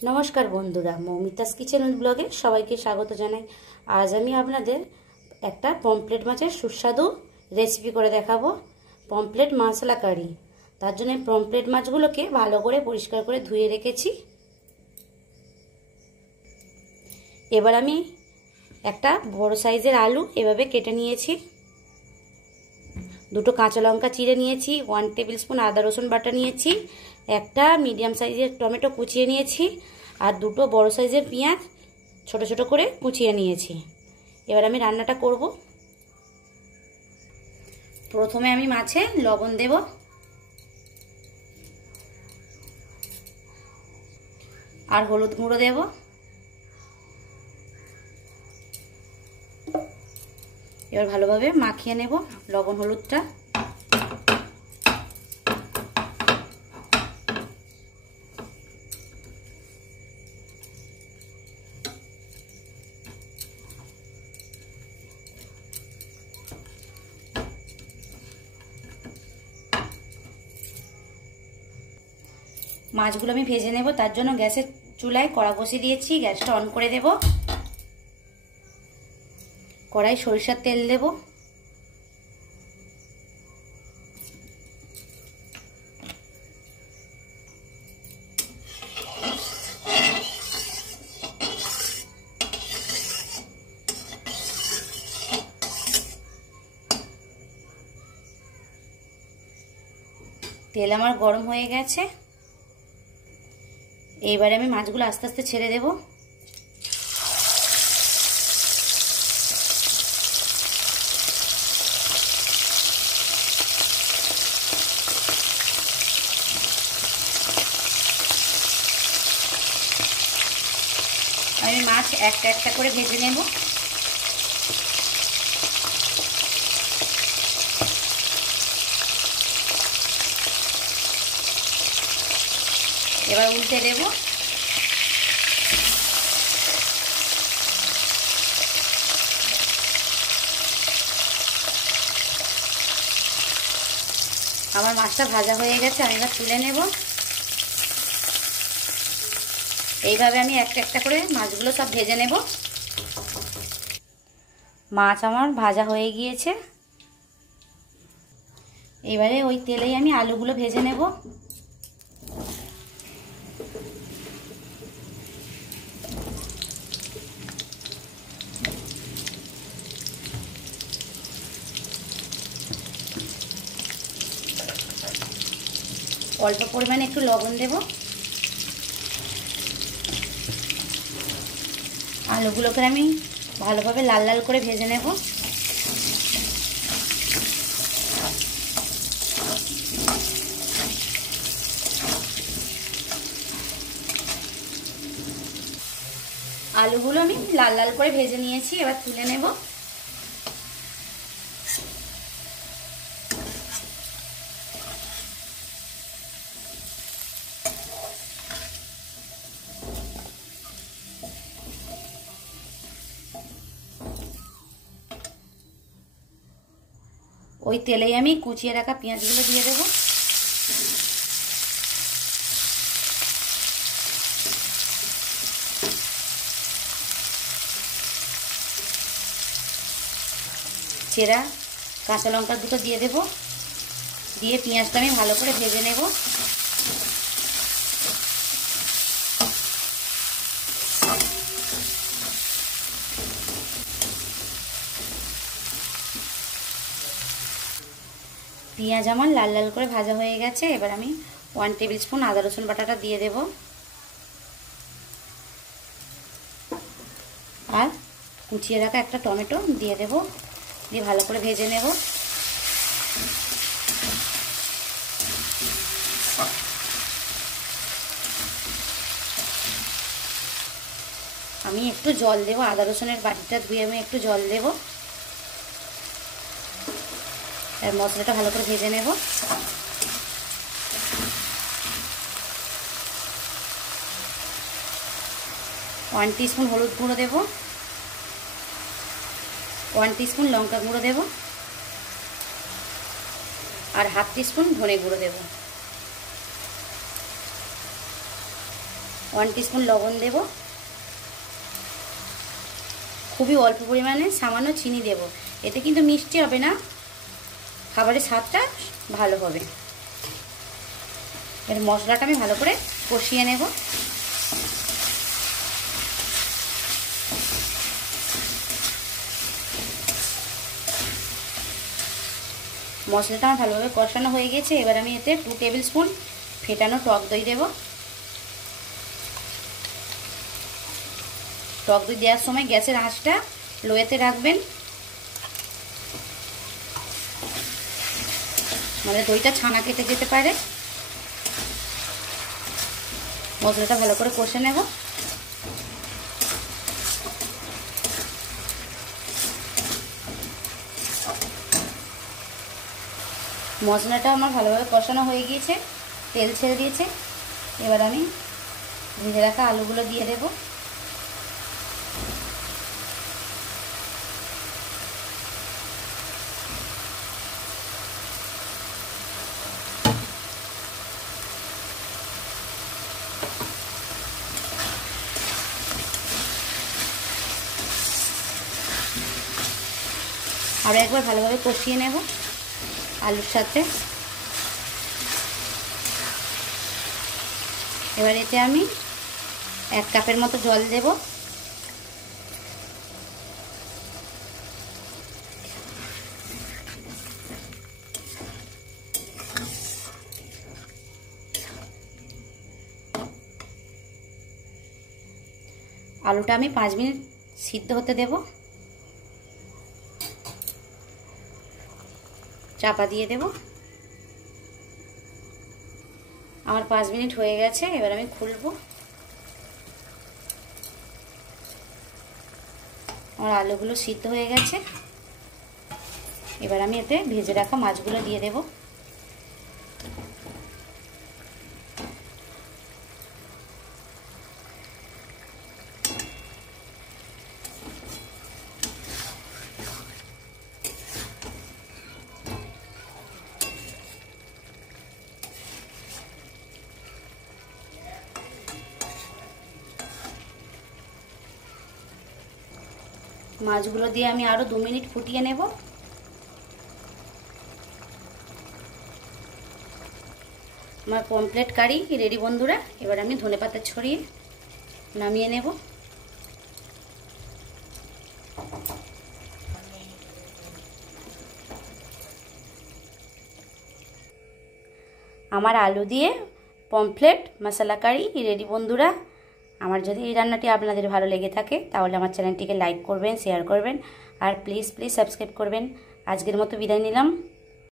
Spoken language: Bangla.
नमस्कार बंधुरा मौमितास किचेन एंड ब्लगे सबाइके स्वागत जानाई। आज आमी आपनादेर एकटा पमफ्लेट माछेर सुस्वादु रेसिपि करे देखाबो पमफ्लेट मशला कारि। तार जोन्नो पमफ्लेट माछगुलोके भालो करे परिष्कार करे धुए रेखेछि। एबार आमी एकटा बड़ साइजेर आलू एभाবে केटे निয়েছি। দুটো কাঁচা লঙ্কা চিড়ে নিয়েছি, 1 টেবিল স্পুন আদা রসুন বাটা নিয়েছি, একটা মিডিয়াম সাইজের টমেটো কুচিয়ে নিয়েছি আর দুটো বড় সাইজের পেঁয়াজ ছোট ছোট করে কুচিয়ে নিয়েছি। এবার আমি রান্নাটা করব। প্রথমে আমি মাছে লবণ দেব, আর হলুদ গুঁড়ো দেব, এবার ভালোভাবে মাখিয়ে নেব লবণ হলুদটা। মাছগুলো আমি ভেজে নেব, তার জন্য গ্যাসের চুলায় কড়া বসিয়ে দিয়েছি। গ্যাসটা অন করে দেব। কড়াই সরিষার তেল দেব, তেল আমার গরম হয়ে গেছে। এইবারে আমি মাছগুলো আস্তে আস্তে ছেড়ে দেব। আমি মাছ একটা একটা করে ভেজে নেব। এবার উল্টে দেব। আমার মাছটা ভাজা হয়ে গেছে, আমি এবার তুলে নেব। এইভাবে আমি একটা একটা করে মাছগুলো সব ভেজে নেব। মাছ আমার ভাজা হয়ে গিয়েছে। এবারে ওই তেলেই আমি আলুগুলো ভেজে নেব। অল্প পরিমাণে একটু লবণ দেব। আলুগুলোকে আমি ভালোভাবে লাল লাল করে ভেজে নেব। আলুগুলো আমি লাল লাল করে ভেজে নিয়েছি, এবার তুলে নেব। ওই তেলেই আমি কুচিয়ে রাখা পেঁয়াজগুলো দিয়ে দেব। চেরা কাঁচা লঙ্কা দুটো দিয়ে দেব, দিয়ে পেঁয়াজটা আমি ভালো করে ভেজে নেব। পেঁয়াজ আমার লাল লাল করে ভাজা হয়ে গেছে। এবার আমি 1 টেবিল স্পুন আদা রসুন বাটাটা দিয়ে দেব, আর কুচিয়ে রাখা একটা টমেটো দিয়ে দেব, দিয়ে ভালো করে ভেজে নেব। আমি একটু জল দেব, আদা রসুনের বাটিটা ধুয়ে আমি একটু জল দেব। আর মশলাটা ভালো করে ভেজে নেব। ওয়ান টিস্পুন হলুদ গুঁড়ো দেব, 1 টিস্পুন লঙ্কা গুঁড়ো দেব, আর 1/2 টিস্পুন ধনে গুঁড়ো দেব। 1 টিস্পুন লবণ দেব, খুবই অল্প পরিমাণে সামান্য চিনি দেব। এতে কিন্তু মিষ্টি হবে না, খাবারের স্বাদটা ভালো হবে। এর মশলাটা আমি ভালো করে কষিয়ে নেব। মশলাটা আমার ভালোভাবে কষানো হয়ে গেছে। এবার আমি এতে 2 টেবিল স্পুন ফেটানো টক দই দেব। টক দই দেওয়ার সময় গ্যাসের আঁচটা লোয়েতে রাখবেন, মানে দইটা ছানা কেটে যেতে পারে। মশলাটা ভালো করে কষে নেব। মশলাটা আমার ভালোভাবে কষানো হয়ে গিয়েছে, তেল ছেড়ে দিয়েছে। এবার আমি ভেজে রাখা আলুগুলো দিয়ে দেব। আরও একবার ভালোভাবে কষিয়ে নেব আলুর সাথে। এবার এতে আমি 1 কাপের মতো জল দেব। আলুটা আমি 5 মিনিট সিদ্ধ হতে দেব। চাপা দিয়ে দেব। আমার 5 মিনিট হয়ে গেছে। এবার আমি খুলবো। আমার আলুগুলো সিদ্ধ হয়ে গেছে। এবার আমি এতে ভেজে রাখা মাছগুলো দিয়ে দেব। মাছগুলো দিয়ে আমি আরো 2 মিনিট ফুটিয়ে নেব। আমার পমফ্রেট কারি রেডি বন্ধুরা। এবার আমি ধনেপাতা ছড়িয়ে নামিয়ে নেব। আমার আলু দিয়ে পমফ্রেট মশলা কারি রেডি বন্ধুরা। আমার যদি এই রান্নাটি আপনাদের ভালো লেগে থাকে তাহলে আমার চ্যানেলটিকে লাইক করবেন, শেয়ার করবেন আর প্লিজ সাবস্ক্রাইব করবেন। আজকের মতো বিদায় নিলাম।